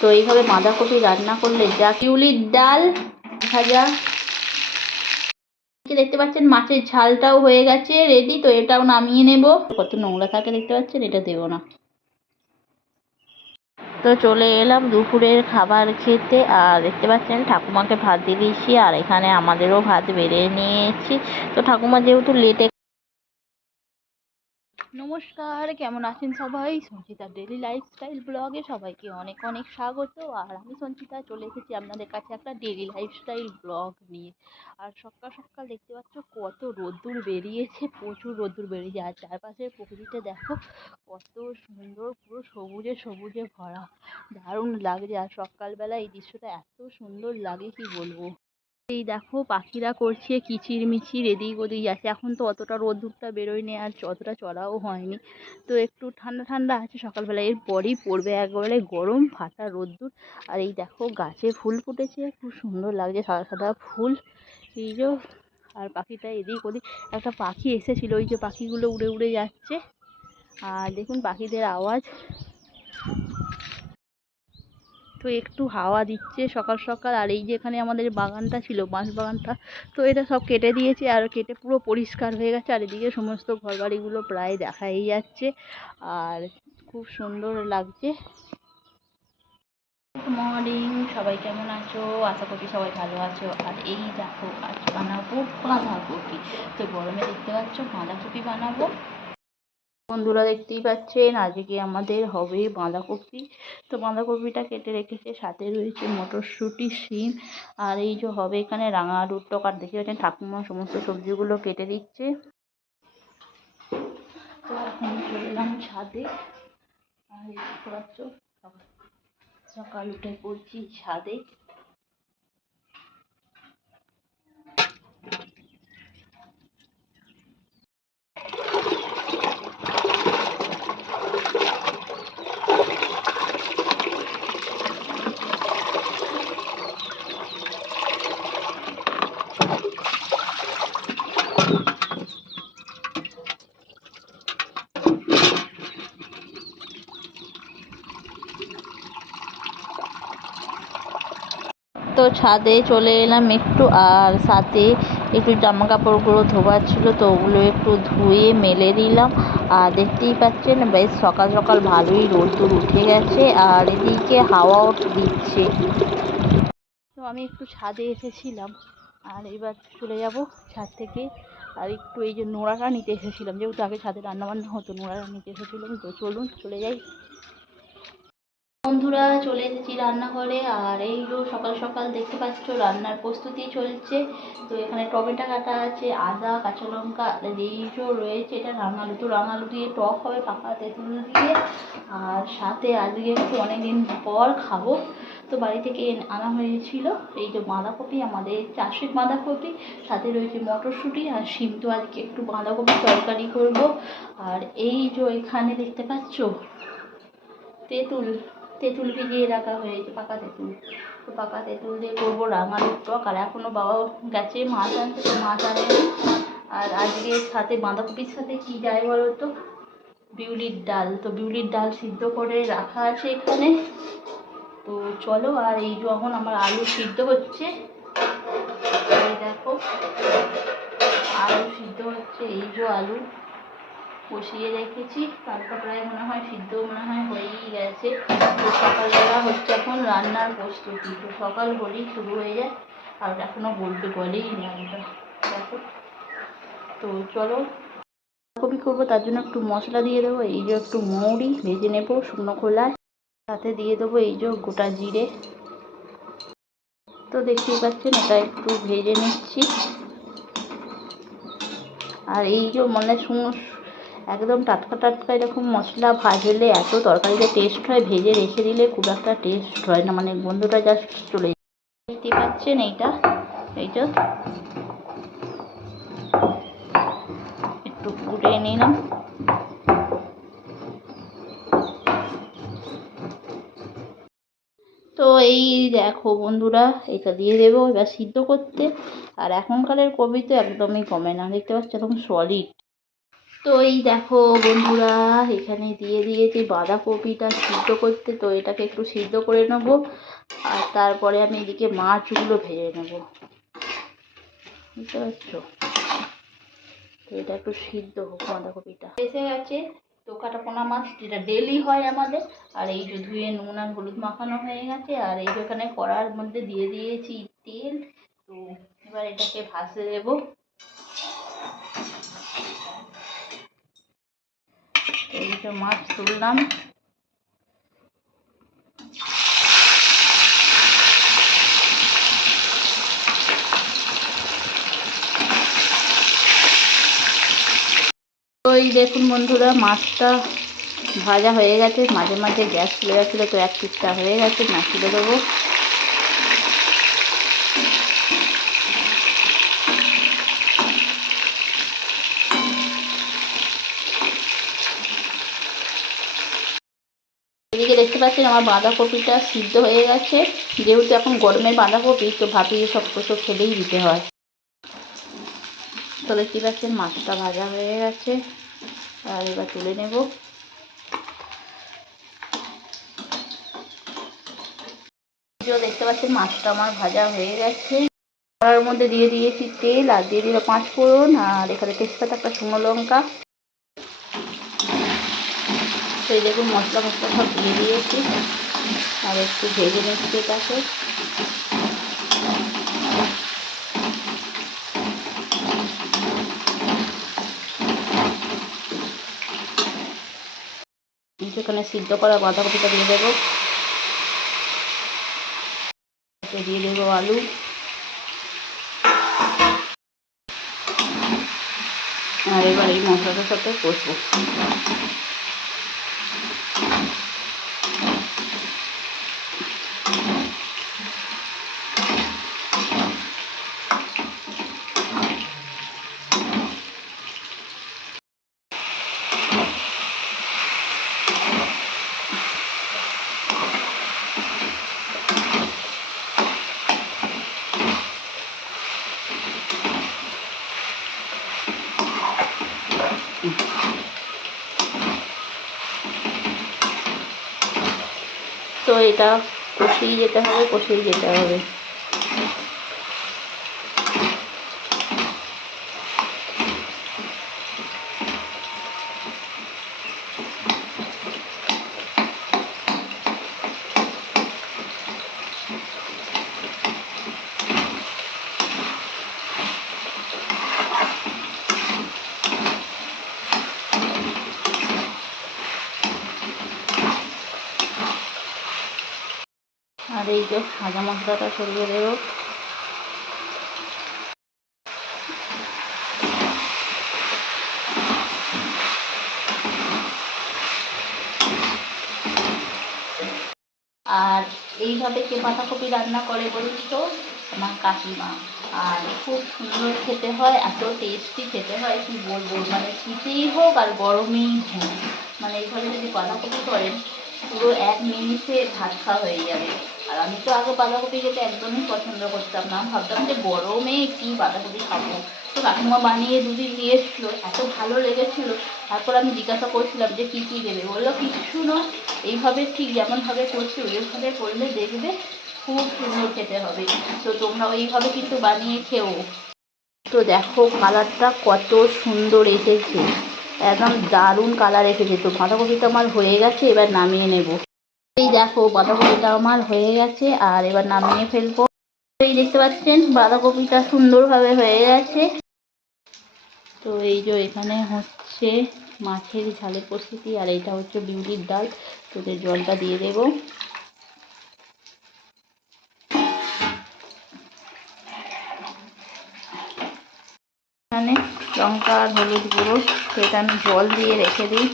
তো এইভাবে বাঁধাকপি রান্না করলে যা কিউলির ডাল, ভাজা। দেখতে পাচ্ছেন মাছের ঝালটাও হয়ে গেছে রেডি তো এটাও নামিয়ে নেব। কত নোংরা থাকে দেখতে পাচ্ছেন, এটা দেবো না। তো চলে এলাম দুপুরের খাবার খেতে, আর দেখতে পাচ্ছেন ঠাকুমাকে ভাত দিয়ে দিয়েছি, আর এখানে আমাদেরও ভাত বেড়ে নিয়েছি। তো ঠাকুমা যেহেতু লেটে নমস্কার, কেমন আছেন সবাই? সঞ্চিতা ডেলি লাইফস্টাইল ব্লগে সবাইকে অনেক অনেক স্বাগত। আর আমি সঞ্চিতা, চলে এসেছি আপনাদের কাছে একটা ডেলি লাইফস্টাইল ব্লগ নিয়ে। আর সকাল সকাল দেখতে পাচ্ছ কত রোদ্দুর বেরিয়েছে, প্রচুর রোদ্দুর বেরিয়েছে। আর চারপাশের প্রকৃতিটা দেখো কত সুন্দর পুরো সবুজে সবুজে ভরা। দারুণ লাগছে। আর সকালবেলা এই দৃশ্যটা এত সুন্দর লাগে, কি বলব? এই দেখো পাখিরা করছে কিচিরমিচির এদিক ওদিক যাচ্ছে। এখন তো অতটা রোদ্দুরটা বেরোয়নি আর অতটা চড়াও হয়নি। তো একটু ঠান্ডা ঠান্ডা আছে সকালবেলা এরপরই পড়বে একবারে গরম ফাটা রোদ্দুর। আর এই দেখো গাছে ফুল ফুটেছে, খুব সুন্দর লাগছে সাদা সাদা ফুল। এই যে, আর পাখিটা এদিক ওদিক। একটা পাখি এসেছিল, ওই যে পাখিগুলো উড়ে উড়ে যাচ্ছে। আর দেখুন পাখিদের আওয়াজ। তো একটু হাওয়া দিচ্ছে সকাল সকাল। আর এই যে এখানে আমাদের বাগানটা ছিল, বাঁশ বাগানটা, তো এটা সব কেটে দিয়েছে আর কেটে পুরো পরিষ্কার হয়ে গেছে। আর এদিকে সমস্ত ঘরবাড়িগুলো প্রায় দেখাই যাচ্ছে। আর খুব সুন্দর লাগছে। গুড মর্নিং সবাই কেমন আছো? আশা করি সবাই ভালো আছো। আর এই দেখো, আজ বানাবো বাঁধাকপি। তো গরমে দেখতে পাচ্ছ বাঁধাকপি বানাবো। বন্ধুরা দেখতেই পাচ্ছেন, আজকে আমাদের হবে বাঁধাকপি। তো বাঁধাকপিটা কেটে রেখেছে, সাথে রয়েছে মটরশুঁটি, শিম, আর এই যে হবে এখানে রাঙা আলুর টক, আর দেখতে পাচ্ছেন ঠাকুমা সমস্ত সবজিগুলো কেটে দিচ্ছে। তো এখন চলে ছাদে। আর দেখতে সকাল উঠে পড়ছি ছাদে। তো ছাদে চলে এলাম একটু, আর সাথে একটু জামা কাপড়গুলো ধোবার ছিল, তো ওগুলো একটু ধুয়ে মেলে দিলাম। আর দেখতেই পাচ্ছেন, বেশ সকাল সকাল ভালোই রোদ্দুর উঠে গেছে, আর এদিকে হাওয়াও দিচ্ছে। তো আমি একটু ছাদে এসেছিলাম, আর এবার চলে যাব ছাদ থেকে। আর একটু এই যে নোড়াটা নিতে এসেছিলাম, যেহেতু আগে ছাদে রান্নাবান্না হতো, নোড়াটা নিতে এসেছিলাম, তো চলুন চলে যাই। বন্ধুরা চলে এসেছি রান্নাঘরে, আর এই যে সকাল সকাল দেখতে পাচ্ছ রান্নার প্রস্তুতি চলছে। তো এখানে টমেটো কাটা আছে, আদা, কাঁচা লঙ্কা এই রয়েছে এটা রাঙালু। তো রাঙালু দিয়ে টক হবে পাকা তেঁতুল দিয়ে। আর সাথে আজকে একটু অনেকদিন পর খাব। তো বাড়ি থেকে আনা হয়েছিল এই যে বাঁধাকপি, আমাদের চাষের বাঁধাকপি, সাথে রয়েছে মটরশুঁটি আর শিম। তো আজকে একটু বাঁধাকপি তরকারি করব। আর এই যে এখানে দেখতে পাচ্ছ তেঁতুল। তেঁতুল ভিজিয়ে রাখা হয়েছে, পাকা তেঁতুল। তো পাকা তেঁতুল দিয়ে করব রাঙালুর টক। আর এখনও বাবা গেছে, মাছ আনতে তো মাছ আনেনি আর আজকে সাথে বাঁধাকপির সাথে কী যায় বলো তো? বিউলির ডাল। তো বিউলির ডাল সিদ্ধ করে রাখা আছে এখানে। তো চলো, আর এই যখন আমার আলু সিদ্ধ হচ্ছে। দেখো, আলু সিদ্ধ হচ্ছে, এই যে আলু। কষিয়ে রেখেছি। তারপর প্রায় মনে হয় সিদ্ধ মনে হয় হয়েই গেছে। তো সকালবেলা হচ্ছে এখন রান্নার প্রস্তুতি। তো সকাল হলেই শুরু হয়ে যায়। আর এখনও বলতে বলেই নি আলুটা দেখো। তো চলো। কপি করব, তার জন্য একটু মশলা দিয়ে দেবো। এই যে একটু মৌরি ভেজে নেব শুকনো খোলায়। সাথে দিয়ে দেবো এই যে গোটা জিরে। তো দেখতেই পাচ্ছেন, এটা একটু ভেজে নিচ্ছি। আর এই যে মানে একদম টাটকা টাটকা এরকম মশলা ভাজলে এত তরকারিতে টেস্ট হয়, ভেজে রেখে দিলে খুব একটা টেস্ট হয় না। মানে গন্ধটা জাস্ট চলে যায়। দেখতে পাচ্ছেন এইটা? এইটা? একটু ফুটে নিলাম। তো এই দেখো বন্ধুরা, এটা দিয়ে দেবো এবার সিদ্ধ করতে। আর এখনকারের কবি তো একদমই কমে না। দেখতে পাচ্ছ, একদম সলিড তো এই দেখো বন্ধুরা, এখানে দিয়ে দিয়েছি বাঁধাকপিটা সিদ্ধ করতে। তো এটাকে একটু সিদ্ধ করে নেব আর তারপরে আমি এদিকে মাছগুলো ভেজে নেব। বুঝতে পারছ? তো এটা একটু সিদ্ধ হোক বাঁধাকপিটা। এসে গেছে তো কাটা পোনা মাছ, যেটা ডেলি হয় আমাদের। আর এই যে ধুয়ে নুন আর হলুদ মাখানো হয়ে গেছে। আর এই যে এখানে কড়ার মধ্যে দিয়ে দিয়েছি তেল। তো এবার এটাকে ভাজতে দেবো। এই যে মাছ তুললাম। ওই দেখুন বন্ধুরা, মাছটা ভাজা হয়ে গেছে। মাঝে মাঝে গ্যাস চলে যাচ্ছিল, তো এক পিসটা হয়ে গেছে না দেবো এদিকে দেখতে পাচ্ছেন আমার বাঁধাকপিটা সিদ্ধ হয়ে গেছে। যেহেতু এখন গরমের বাঁধাকপি, তো ভাপিয়ে সব কিছু ফেলেই দিতে হয়। তো দেখতে পাচ্ছেন মাছটা ভাজা হয়ে গেছে। আর এবার তুলে নেব। দেখতে পাচ্ছেন মাছটা আমার ভাজা হয়ে গেছে। কড়ার মধ্যে দিয়ে দিয়েছি তেল আর দিয়ে দিল পাঁচ ফোড়ন আর এখানে তেজপাতা, একটা শুকনো লঙ্কা। সেই দেখুন মশলা মশলা সব দিয়ে দিয়েছি। আর একটু ভেজে নিচ্ছি এটাকে। সেখানে সিদ্ধ করা বাঁধাকপিটা দিয়ে দেবো। দিয়ে দেবো আলু। আর এবার এই মশলাটার সাথে কষবো। Thank you. এটা কষিয়ে যেতে হবে কষিয়ে যেতে হবে। আর এই যে ভাজা মশলাটা সরিয়ে দেবো। আর এইভাবে কে বাঁধাকপি রান্না করে বলুন তো, আমার কাকিমা। আর খুব সুন্দর খেতে হয়, এত টেস্টি খেতে হয়, কি বলব? মানে শীতেই হোক আর গরমেই হোক। মানে এইভাবে যদি বাঁধাকপি করেন, পুরো এক মিনিটে ভাত খাওয়া হয়ে যাবে। আর আমি তো আগে বাঁধাকপি খেতে একদমই পছন্দ করতাম না। ভাবতাম যে গরমে কি বাঁধাকপি খাব। তো কাকিমা বানিয়ে দুদিন দিয়ে এসেছিল, এত ভালো লেগেছিলো। তারপর আমি জিজ্ঞাসা করছিলাম যে কী কী দেবে? বলল, কিচ্ছু নয়, এইভাবে ঠিক যেমনভাবে করছি, ওইভাবে করলে দেখবে খুব সুন্দর খেতে হবে। তো তোমরা ওইভাবে কিন্তু বানিয়ে খেও। তো দেখো, কালারটা কত সুন্দর এসেছে। একদম দারুণ কালার এসেছে। তো বাঁধাকপিটা আমার হয়ে গেছে, এবার নামিয়ে নেব। এই দেখো বাঁধাকপিটা আমার হয়ে গেছে, আর এবার নামিয়ে ফেলব। এই দেখতে পাচ্ছেন, বাঁধাকপিটা সুন্দরভাবে হয়ে গেছে। তো এই যে এখানে হচ্ছে মাছের ঝালের প্রস্তুতি, আর এটা হচ্ছে বিউলির ডাল। তোদের জলটা দিয়ে দেবো। এখানে লঙ্কা আর হলুদ গুঁড়ো, সেটা আমি জল দিয়ে রেখে দিই।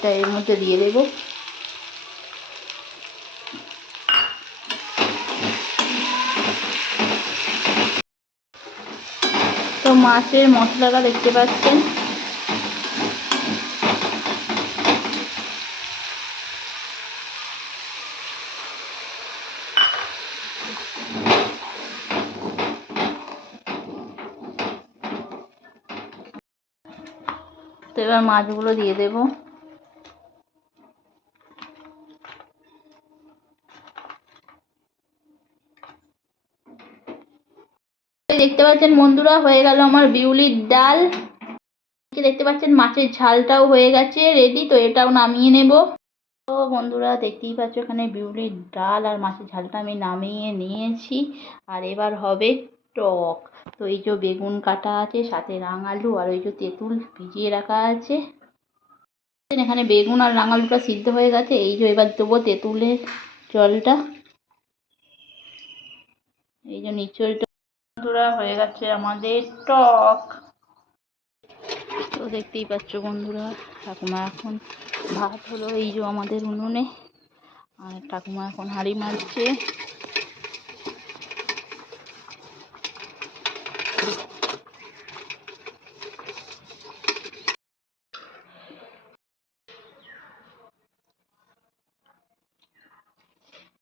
এইটা এর মধ্যে দিয়ে দেব। তো মাছের মশলাটা দেখতে পাচ্ছেন। এবার মাছগুলো দিয়ে দেবো। দেখতে পাচ্ছেন বন্ধুরা, হয়ে গেল আমার বিউলির ডাল। দেখতে পাচ্ছেন মাছের ঝালটাও হয়ে গেছে রেডি তো এটাও নামিয়ে নেব। তো বন্ধুরা, দেখতেই পাচ্ছ এখানে বিউলির ডাল আর মাছের ঝালটা আমি নামিয়ে নিয়েছি। আর এবার হবে টক। তো এই যে বেগুন কাটা আছে, সাথে রাঙালু আর ওই যে তেঁতুল ভিজিয়ে রাখা আছে। এখানে বেগুন আর রাঙালুটা সিদ্ধ হয়ে গেছে, এই যে এবার দেবো তেঁতুলের জলটা। এই যে নিচলটা বন্ধুরা, হয়ে গেছে আমাদের টক তো দেখতেই পাচ্ছ বন্ধুরা, ঠাকুমা এখন ভাত হলো এই যে আমাদের উনুনে, আর ঠাকুমা এখন হাঁড়ি মারছে।